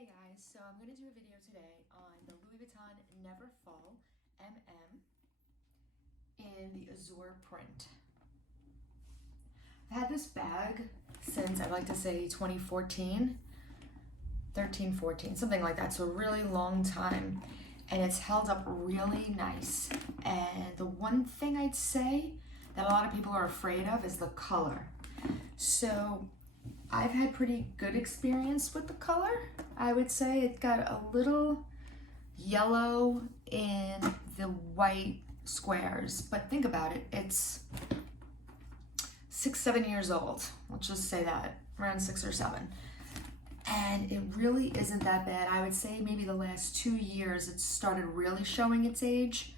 Hey guys, so I'm going to do a video today on the Louis Vuitton Neverfull MM in the Azur print. I've had this bag since, I'd like to say 2014, 13, 14, something like that, so a really long time, and it's held up really nice. And the one thing I'd say that a lot of people are afraid of is the color. So I've had pretty good experience with the color. I would say it got a little yellow in the white squares, but think about it, it's 6-7 years old. Let's just say that, around 6 or 7. And it really isn't that bad. I would say maybe the last 2 years it started really showing its age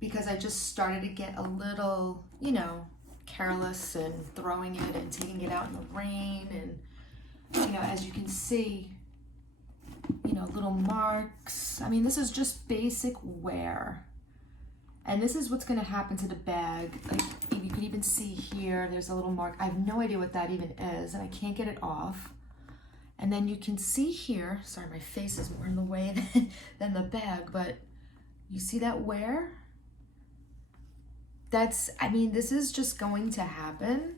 because I just started to get a little, careless and throwing it and taking it out in the rain, and as you can see, little marks. I mean, this is just basic wear, and this is what's going to happen to the bag. Like, you can even see here there's a little mark. I have no idea what that even is, and I can't get it off. And then you can see here, sorry, my face is more in the way than the bag, but you see that wear? This is just going to happen.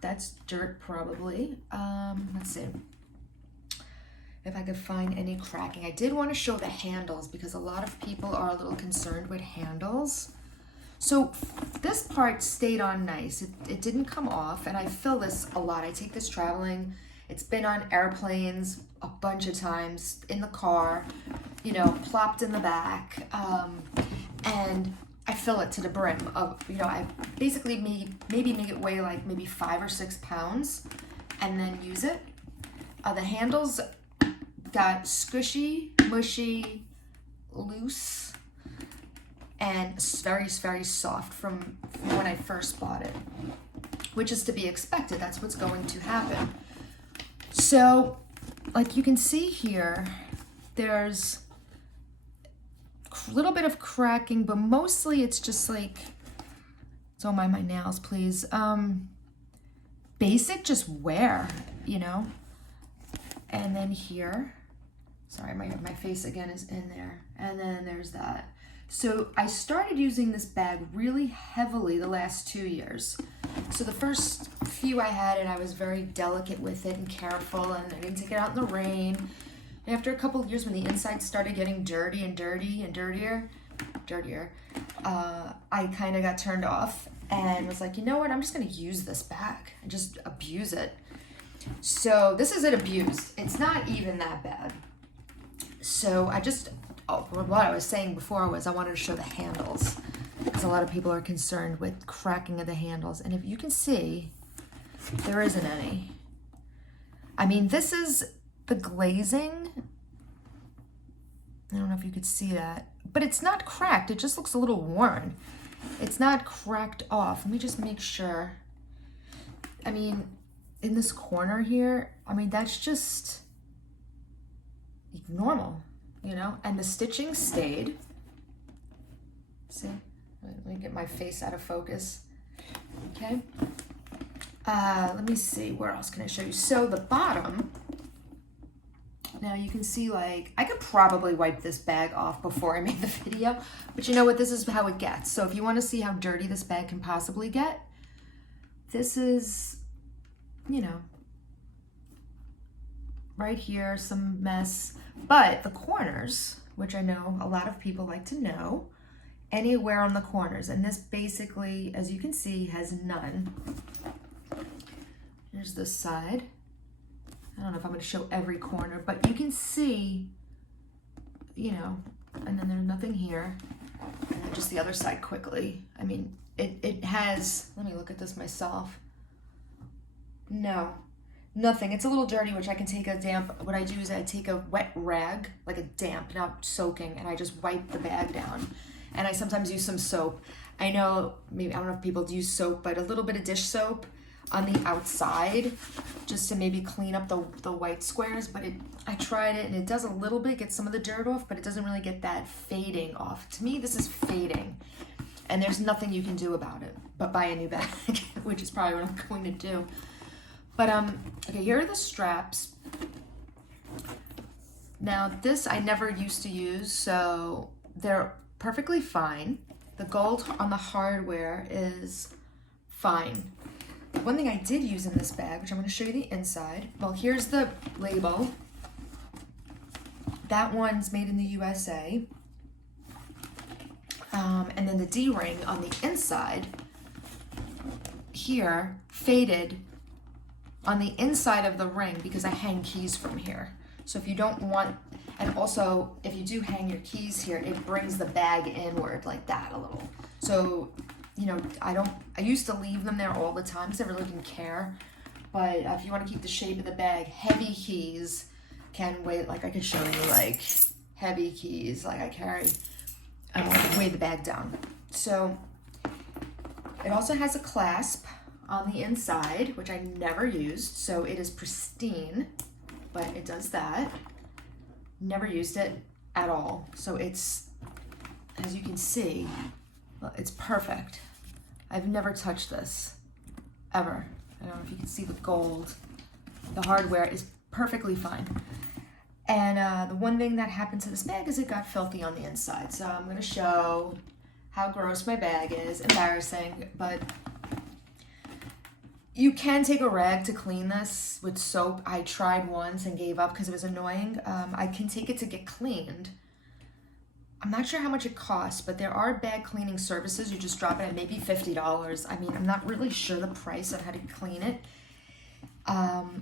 That's dirt probably. Let's see if I could find any cracking. I did want to show the handles because a lot of people are a little concerned with handles. So this part stayed on nice. It didn't come off, and I fill this a lot. I take this traveling. It's been on airplanes a bunch of times, in the car, plopped in the back. And I fill it to the brim of, I basically maybe make it weigh like maybe 5 or 6 pounds and then use it. The handles got squishy, mushy, loose, and very, very soft from when I first bought it, which is to be expected. That's what's going to happen. So, like you can see here, there's a little bit of cracking, but mostly it's just like, don't mind my nails, please. Basic just wear, And then here, sorry, my face again is in there. And then there's that. So I started using this bag really heavily the last 2 years. So the first few I had it, I was very delicate with it and careful, and I didn't take it out in the rain. After a couple of years, when the inside started getting dirty and dirty and dirtier, I kind of got turned off and was like, you know what, I'm just going to use this bag and just abuse it. So this is it abused. It's not even that bad. So what I was saying before was I wanted to show the handles, because a lot of people are concerned with cracking of the handles. And if you can see, there isn't any. I mean, this is the glazing. I don't know if you could see that, but it's not cracked. It just looks a little worn. It's not cracked off. Let me just make sure. I mean, in this corner here, that's just normal, and the stitching stayed. See, let me get my face out of focus. Okay. Let me see, where else can I show you? So the bottom, now you can see, like, I could probably wipe this bag off before I made the video, but you know what? This is how it gets. So if you want to see how dirty this bag can possibly get, this is, right here, some mess. But the corners, which I know a lot of people like to know, any wear on the corners. And this basically, as you can see, has none. Here's this side. I don't know if I'm going to show every corner, but you can see, and then there's nothing here. And then just the other side quickly. I mean, it has, let me look at this myself. No, nothing. It's a little dirty, which I can take a damp, what I do is I take a wet rag, like a damp, not soaking, and I just wipe the bag down. And I sometimes use some soap. I know, maybe, I don't know if people use soap, but a little bit of dish soap on the outside just to maybe clean up the white squares. But I tried it, and it does a little bit get some of the dirt off, but it doesn't really get that fading off. To me, this is fading, and there's nothing you can do about it but buy a new bag, which is probably what I'm going to do. But okay, here are the straps. Now this I never used to use, so they're perfectly fine. The gold on the hardware is fine. One thing I did use in this bag, which I'm going to show you the inside. Well, here's the label. That one's made in the USA. And then the D-ring on the inside here faded on the inside of the ring because I hang keys from here. So if you don't want, and also if you do hang your keys here, it brings the bag inward like that a little. So, you know, I used to leave them there all the time because I really didn't care. But if you want to keep the shape of the bag, heavy keys can weigh, like I could show you, like heavy keys, like I carry, weigh the bag down. So it also has a clasp on the inside, which I never used. So it is pristine, but it does that. Never used it at all. So it's, as you can see, well, it's perfect. I've never touched this, ever. I don't know if you can see the gold. The hardware is perfectly fine. And the one thing that happened to this bag is it got filthy on the inside. So I'm gonna show how gross my bag is. Embarrassing, but you can take a rag to clean this with soap. I tried once and gave up because it was annoying. I can take it to get cleaned. I'm not sure how much it costs, but there are bag cleaning services. You just drop it at maybe $50. I mean, I'm not really sure the price of how to clean it,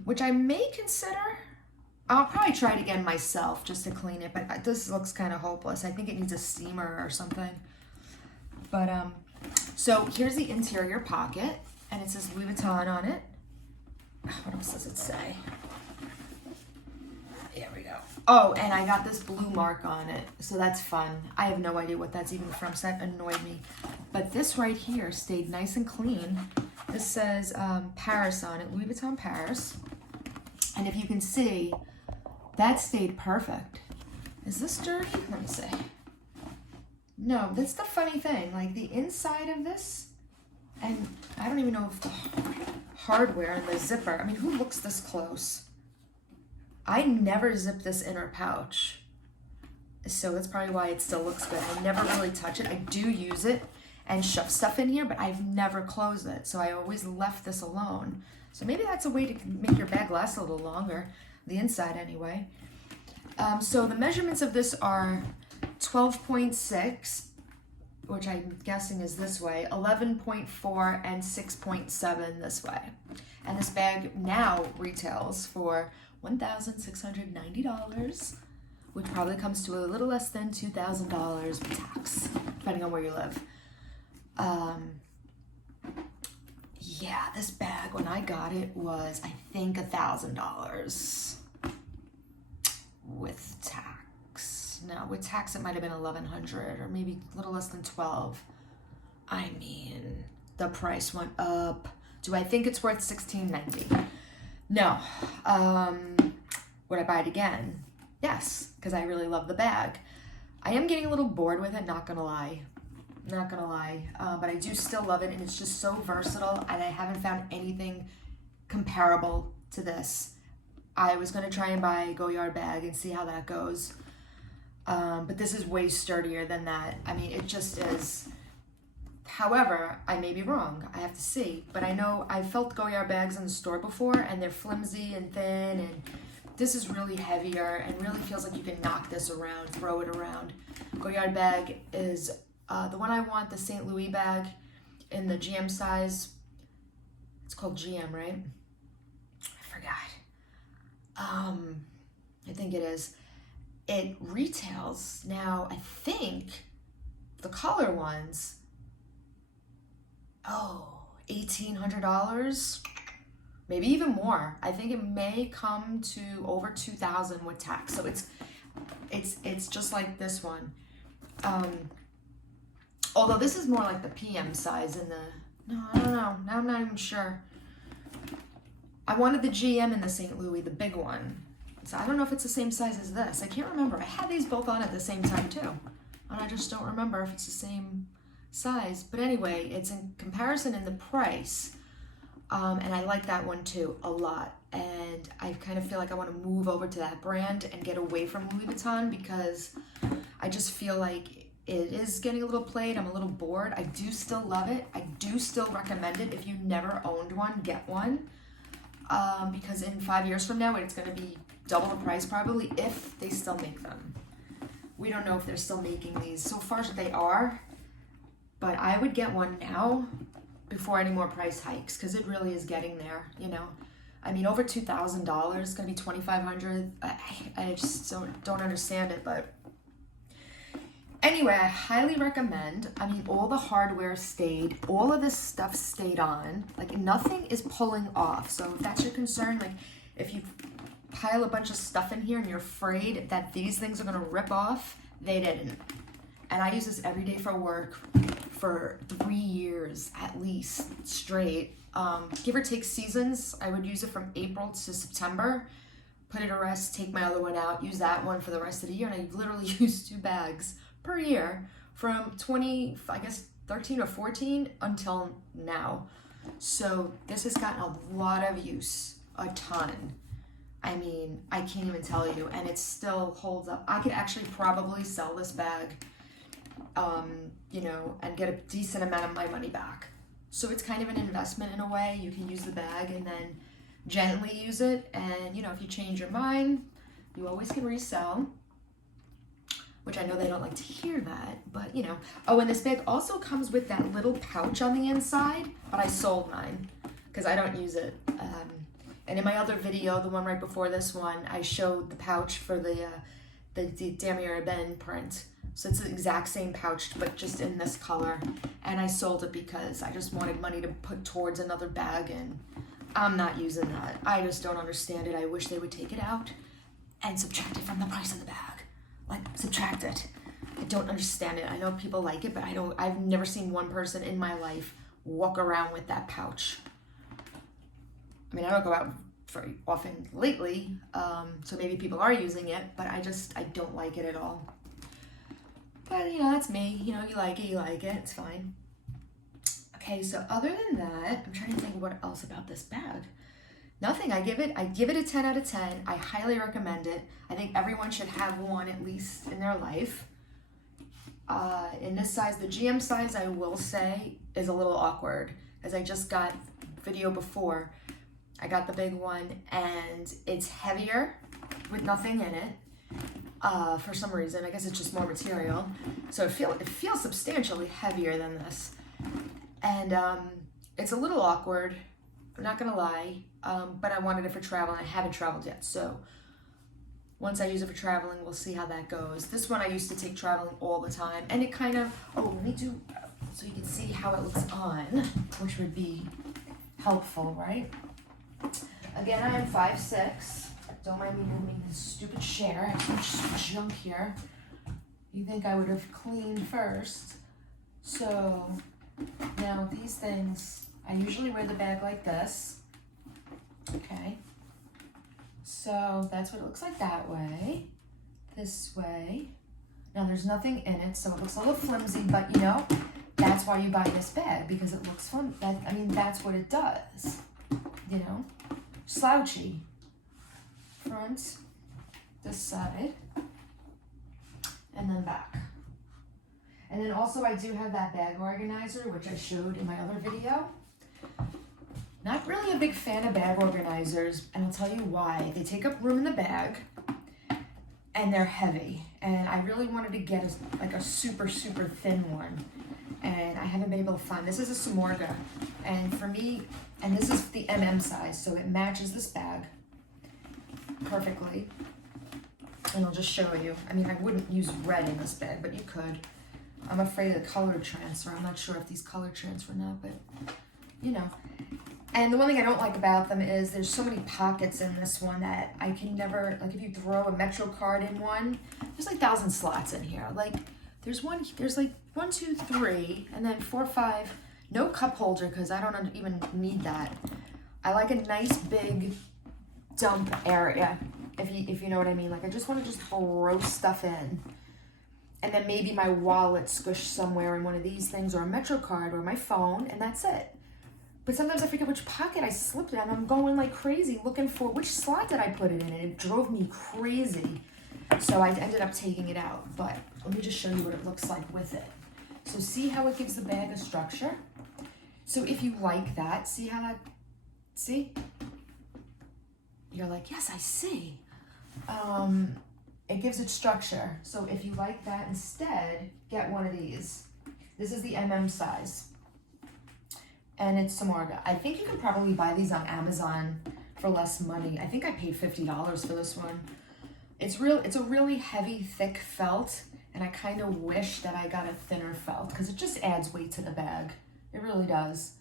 which I may consider. I'll probably try it again myself just to clean it, but this looks kind of hopeless. I think it needs a steamer or something. But so here's the interior pocket, and it says Louis Vuitton on it. What else does it say? There we go. Oh, and I got this blue mark on it, so that's fun. I have no idea what that's even from, so that annoyed me. But this right here stayed nice and clean. This says Paris on it, Louis Vuitton Paris. And if you can see, that stayed perfect. Is this dirty? Let me see. No, that's the funny thing. Like the inside of this, and I don't even know if the hardware and the zipper, I mean, who looks this close? I never zip this inner pouch. So that's probably why it still looks good. I never really touch it. I do use it and shove stuff in here, but I've never closed it. So I always left this alone. So maybe that's a way to make your bag last a little longer. The inside anyway. So the measurements of this are 12.6, which I'm guessing is this way, 11.4, and 6.7 this way. And this bag now retails for $1,690, which probably comes to a little less than $2,000 with tax, depending on where you live. Yeah, this bag, when I got it, was, I think, $1,000 with tax. No, with tax, it might have been $1,100 or maybe a little less than $1,200. I mean, the price went up. Do I think it's worth $1,690? No. Would I buy it again? Yes, because I really love the bag. I am getting a little bored with it, not gonna lie. Not gonna lie, but I do still love it, and it's just so versatile, and I haven't found anything comparable to this. I was gonna try and buy a Goyard bag and see how that goes, but this is way sturdier than that. I mean, it just is. However, I may be wrong. I have to see, but I know I've felt Goyard bags in the store before, and they're flimsy and thin, and this is really heavier and really feels like you can knock this around, throw it around. Goyard bag is the one I want, the St. Louis bag in the GM size. It's called GM, right? I forgot. I think it is. It retails now, I think, the color ones, $1,800, maybe even more. I think it may come to over $2,000 with tax. So it's just like this one. Although this is more like the PM size in the, no, I don't know. Now I'm not even sure. I wanted the GM in the St. Louis, the big one. So I don't know if it's the same size as this. I can't remember. I had these both on at the same time too. And I just don't remember if it's the same size. But anyway, it's in comparison in the price And I like that one too a lot. And I kind of feel like I want to move over to that brand and get away from Louis Vuitton because I just feel like it is getting a little played. I'm a little bored. I do still love it. I do still recommend it. If you never owned one, get one. Because in 5 years from now, it's going to be double the price probably if they still make them. We don't know if they're still making these. So far they are, but I would get one now before any more price hikes because it really is getting there, you know. I mean, over $2,000, it's going to be $2,500. I just don't understand it, but anyway, I highly recommend. I mean, all the hardware stayed. All of this stuff stayed on. Like, nothing is pulling off. So if that's your concern, like, if you pile a bunch of stuff in here and you're afraid that these things are going to rip off, they didn't. And I use this every day for work for 3 years at least straight. Give or take seasons, I would use it from April to September. Put it to rest, take my other one out, use that one for the rest of the year. And I literally use 2 bags per year from 13 or 14 until now. So this has gotten a lot of use, a ton. I mean, I can't even tell you, and it still holds up. I could actually probably sell this bag, you know, and get a decent amount of my money back. So it's kind of an investment in a way. You can use the bag and then gently use it, and you know, if you change your mind, you always can resell. Which I know they don't like to hear that, but you know. Oh, and this bag also comes with that little pouch on the inside, but I sold mine because I don't use it. And in my other video, the one right before this one, I showed the pouch for the Damier print. So it's the exact same pouch, but just in this color. And I sold it because I just wanted money to put towards another bag, and I'm not using that. I just don't understand it. I wish they would take it out and subtract it from the price of the bag. Like, subtract it. I don't understand it. I know people like it, but I've never seen one person in my life walk around with that pouch. I mean, I don't go out very often lately, so maybe people are using it, but I don't like it at all. But, you know, that's me. You know, you like it, it's fine. Okay, so other than that, I'm trying to think what else about this bag. Nothing. I give it a 10 out of 10. I highly recommend it. I think everyone should have one at least in their life. In this size, the GM size, I will say, is a little awkward, as I just got video before. I got the big one, and it's heavier with nothing in it. For some reason, I guess it's just more material. So it feels substantially heavier than this, and it's a little awkward. I'm not gonna lie, but I wanted it for travel, and I haven't traveled yet. So once I use it for traveling, we'll see how that goes. This one I used to take traveling all the time, and it kind of, let me do, so you can see how it looks on, which would be helpful, right? Again, I am 5'6". Don't mind me moving this stupid chair. I have so much junk here. You think I would have cleaned first. So now these things, I usually wear the bag like this. Okay. So that's what it looks like that way. This way. Now there's nothing in it, so it looks a little flimsy, but you know, that's why you buy this bag, because it looks fun. I mean, that's what it does. You know? Slouchy. Front, this side, and then back. And then also I do have that bag organizer, which I showed in my other video. Not really a big fan of bag organizers, and I'll tell you why. They take up room in the bag, and they're heavy. And I really wanted to get a super, super thin one, and I haven't been able to find. This is a Samorga, and for me, and this is the MM size, so it matches this bag perfectly. And I'll just show you. I mean, I wouldn't use red in this bag, but you could. I'm afraid of the color transfer. I'm not sure if these color transfer or not, but you know. And the one thing I don't like about them is there's so many pockets in this one that I can never, like if you throw a Metro card in one, there's like 1,000 slots in here. Like there's like 1, 2, 3, and then 4, 5. No cup holder because I don't even need that. I like a nice big dump area, if you know what I mean. Like I just want to just throw stuff in, and then maybe my wallet squished somewhere in one of these things, or a Metro card, or my phone, and that's it. but sometimes I forget which pocket I slipped it in. I'm going like crazy looking for which slot did I put it in, and it drove me crazy. So I ended up taking it out, but let me just show you what it looks like with it. So see how it gives the bag a structure? So if you like that, see how that, see? You're like, yes, I see. It gives it structure. So if you like that instead, get one of these. This is the MM size. And it's Samarga. I think you can probably buy these on Amazon for less money. I think I paid $50 for this one. It's a really heavy, thick felt, and I kind of wish that I got a thinner felt because it just adds weight to the bag. It really does.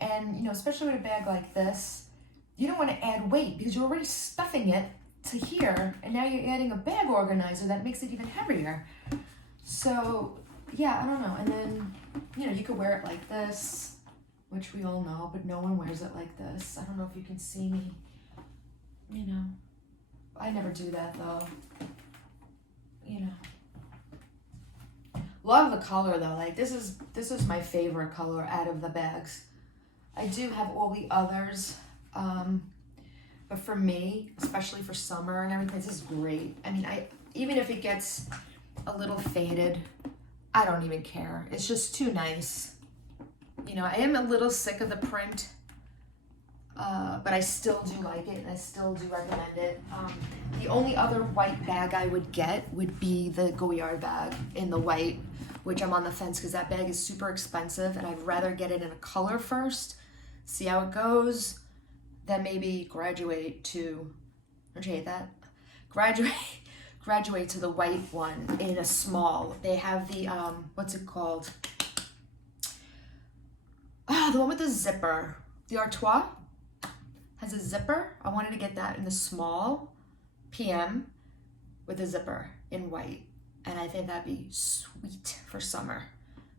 And, you know, especially with a bag like this, you don't want to add weight because you're already stuffing it to here, and now you're adding a bag organizer that makes it even heavier. So, yeah, I don't know. And then, you know, you could wear it like this, which we all know, but no one wears it like this. I don't know if you can see me, you know. I never do that though, you know. Love the color though, like this is my favorite color out of the bags. I do have all the others, but for me, especially for summer and everything, this is great. I mean, even if it gets a little faded, I don't even care. It's just too nice. You know, I am a little sick of the print, but I still do like it, and I still do recommend it. The only other white bag I would get would be the Goyard bag in the white, which I'm on the fence because that bag is super expensive, and I'd rather get it in a color first, see how it goes, then maybe graduate to, don't you hate that? Graduate to the white one in a small. They have the, what's it called? The one with the zipper. The Artois has a zipper. I wanted to get that in the small PM with a zipper in white. And I think that'd be sweet for summer.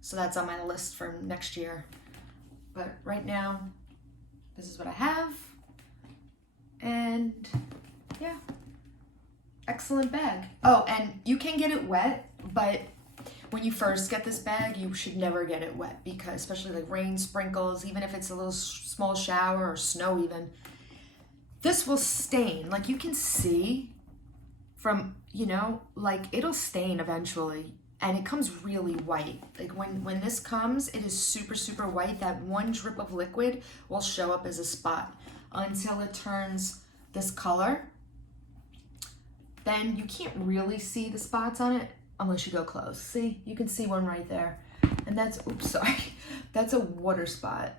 So that's on my list for next year. But right now, this is what I have. And yeah, excellent bag. Oh, and you can get it wet, but when you first get this bag, you should never get it wet because especially like rain, sprinkles, even if it's a little small shower or snow even, this will stain. Like you can see from, you know, like it'll stain eventually, and it comes really white. Like when this comes, it is super, super white. That one drip of liquid will show up as a spot until it turns this color. Then you can't really see the spots on it unless you go close. See, you can see one right there. And that's, oops, sorry. That's a water spot.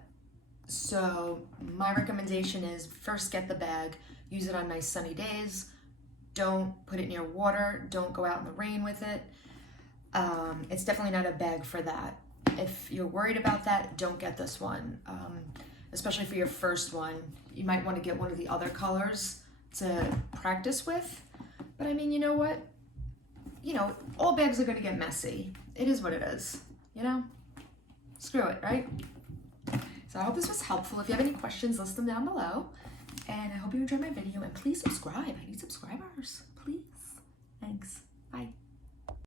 So my recommendation is first get the bag, use it on nice sunny days. Don't put it near water. Don't go out in the rain with it. It's definitely not a bag for that. If you're worried about that, don't get this one. Especially for your first one. You might want to get one of the other colors to practice with. But I mean, you know what? You know, all bags are going to get messy. It is what it is, you know? Screw it, right? So I hope this was helpful. If you have any questions, list them down below. And I hope you enjoyed my video. And please subscribe. I need subscribers. Please. Thanks. Bye.